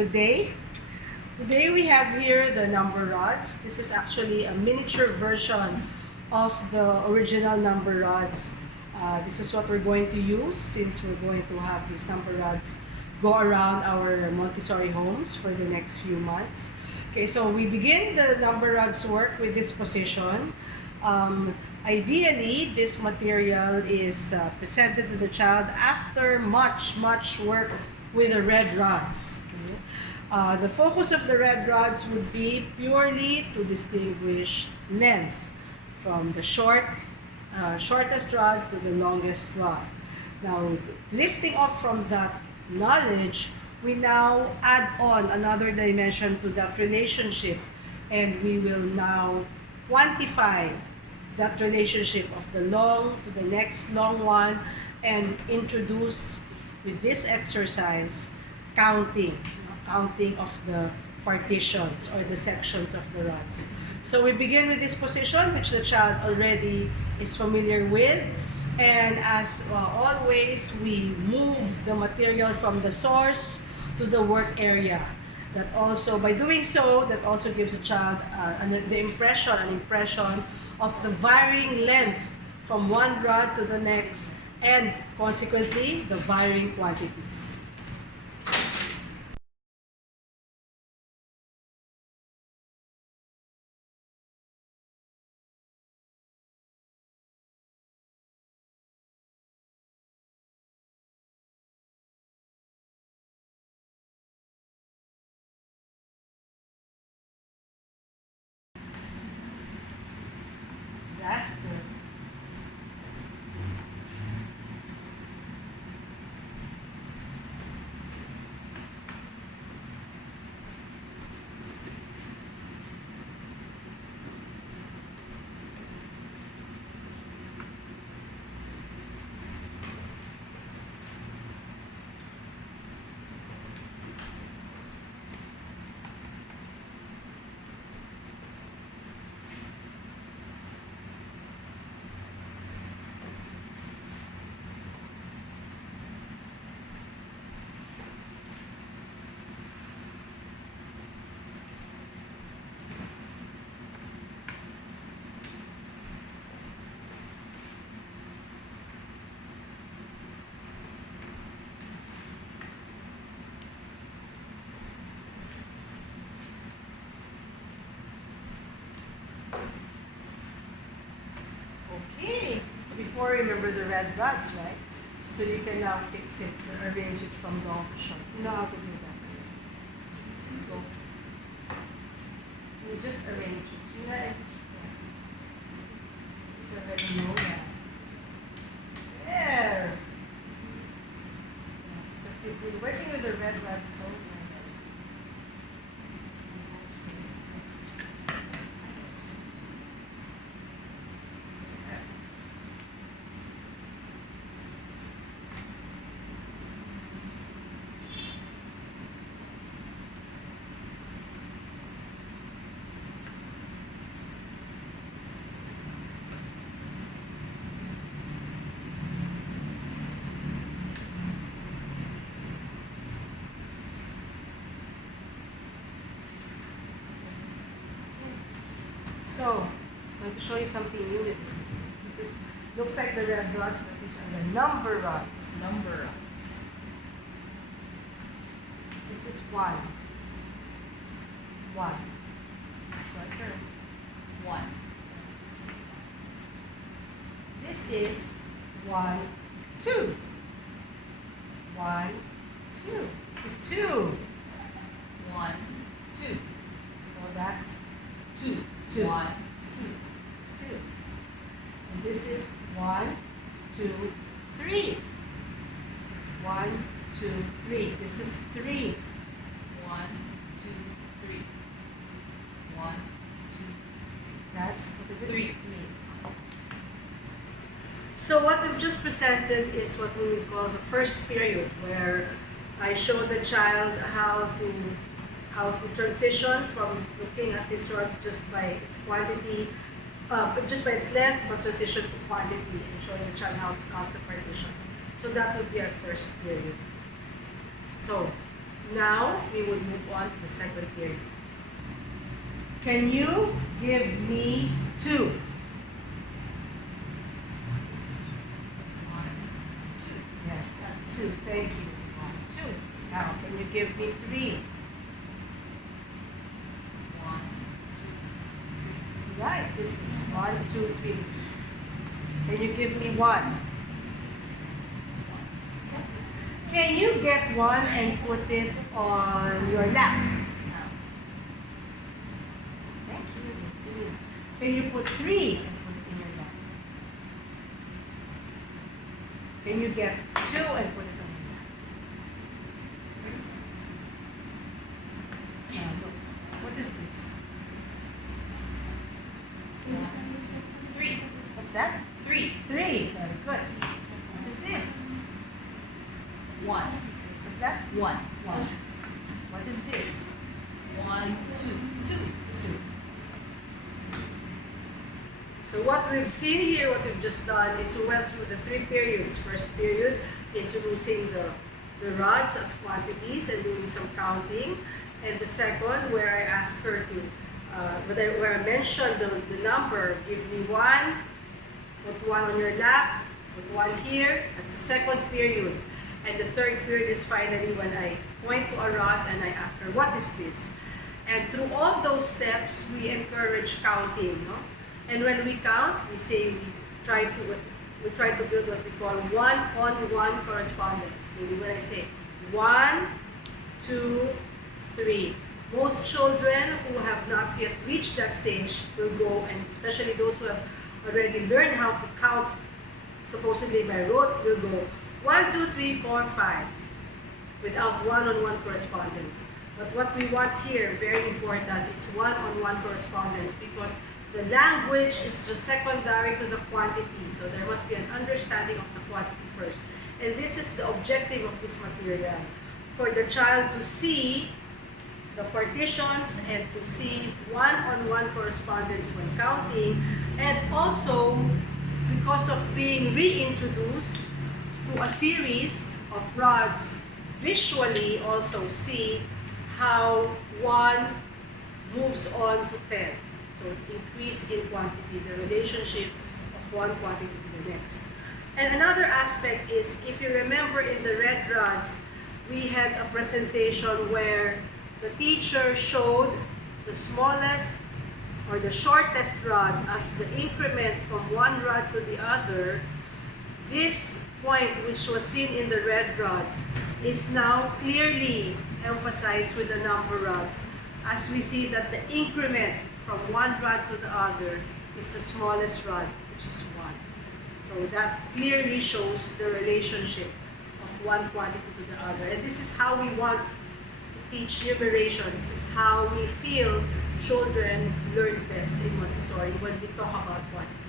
Good day. Today we have here the number rods. This is actually a miniature version of the original number rods. This is what we're going to use since we're going to have these number rods go around our Montessori homes for the next few months. Okay, so we begin the number rods work with this position. Ideally, this material is presented to the child after much work with the red rods. Okay? The focus of the red rods would be purely to distinguish length from the shortest rod to the longest rod. Now, lifting off from that knowledge, we now add on another dimension to that relationship, and we will now quantify that relationship of the long to the next long one and introduce with this exercise counting of the partitions or the sections of the rods. So we begin with this position, which the child already is familiar with, and as always, we move the material from the source to the work area. That also, by doing so, that also gives the child an impression of the varying length from one rod to the next, and consequently, the varying quantities. That's good. Okay. Before, remember the red rods, right? So you can now fix it, arrange it from long to short. You know how to do that. Go. You just arrange it. You know, just already know that. There. Because you've been working with the red rods so long. So, I'm going to show you something new with this. This looks like the red rods, but these are the number rods. Number rods. This is one. One. Right here. One. This is one, two. One, two. This is two. One, two. So that's Two. two. One, Two. It's two. And this is one, two, three. This is one, two, three. This is three. one, two, three. One, two, That's, what is it? Three. So what we've just presented is what we would call the first period, where I show the child how to transition from looking at these rods just by its quantity, but just by its length, but transition to quantity, and showing the child how to count the partitions. So that would be our first period. So Now, we would move on to the second period. Can you give me 2? 1, 2. Yes, that's 2. Thank you. 1, 2. Now, can you give me 3? 1, 2, Right, this is 1, 2, 3. This is. Can you give me 1? Can you get 1 and put it on your lap? Thank you. Can you put 3 and put it in your lap? Can you get 2 and put it on your lap? Look, what is this? 3. What's that? 3. 3. Very good. What is this? 1. What's that? 1. 1. What is this? 1, 2, 2. 2. So what we've seen here, what we've just done, is we went through the 3 periods. First period, introducing the rods as quantities and doing some counting. And the second, where I asked her to, where I mentioned the number, give me 1, put 1 on your lap, put 1 here. That's the second period. And the third period is finally when I point to a rod and I ask her, what is this? And through all those steps, we encourage counting. No? And when we count, we say we try to build what we call one-on-one correspondence. Meaning when I say 1, 2, 3. Most children who have not yet reached that stage will go, and especially those who have already learned how to count supposedly by rote, will go 1, 2, 3, 4, 5 without one-on-one correspondence. But what we want here, very important, is one-on-one correspondence, because the language is just secondary to the quantity. So there must be an understanding of the quantity first. And this is the objective of this material, for the child to see the partitions and to see one-on-one correspondence when counting, and also because of being reintroduced to a series of rods, visually also see how 1 moves on to 10. So increase in quantity, the relationship of one quantity to the next. And another aspect is, if you remember in the red rods, we had a presentation where the teacher showed the smallest or the shortest rod as the increment from one rod to the other. This point, which was seen in the red rods, is now clearly emphasized with the number rods, as we see that the increment from one rod to the other is the smallest rod, which is 1. So that clearly shows the relationship of one quantity to the other. And this is how we want to teach numeration. This is how we feel children learn best in Montessori when we talk about quantity.